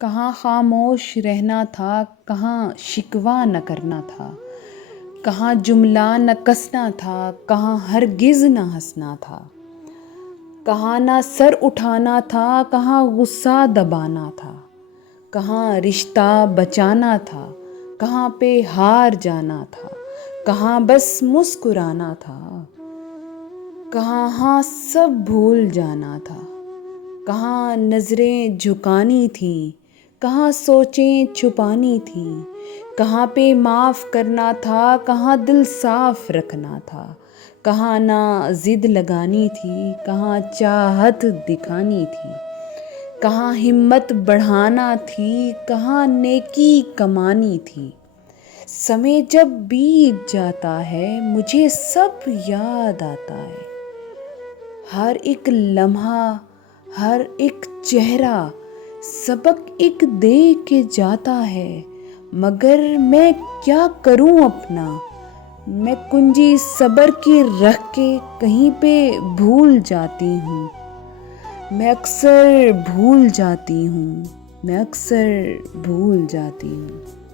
کہاں خاموش رہنا تھا، کہاں شکوہ نہ کرنا تھا، کہاں جملہ نہ کسنا تھا، کہاں ہرگز نہ ہنسنا تھا، کہاں نہ سر اٹھانا تھا، کہاں غصہ دبانا تھا، کہاں رشتہ بچانا تھا، کہاں پہ ہار جانا تھا، کہاں بس مسکرانا تھا، کہاں ہاں سب بھول جانا تھا، کہاں نظریں جھکانی تھیں، کہاں سوچیں چھپانی تھیں، کہاں پہ معاف کرنا تھا، کہاں دل صاف رکھنا تھا، کہاں نہ ضد لگانی تھی، کہاں چاہت دکھانی تھی، کہاں ہمت بڑھانا تھی، کہاں نیکی کمانی تھی۔ سمے جب بیت جاتا ہے مجھے سب یاد آتا ہے، ہر ایک لمحہ، ہر ایک چہرہ سبق ایک دے کے جاتا ہے، مگر میں کیا کروں اپنا، میں کنجی صبر کی رکھ کے کہیں پہ بھول جاتی ہوں، میں اکثر بھول جاتی ہوں، میں اکثر بھول جاتی ہوں۔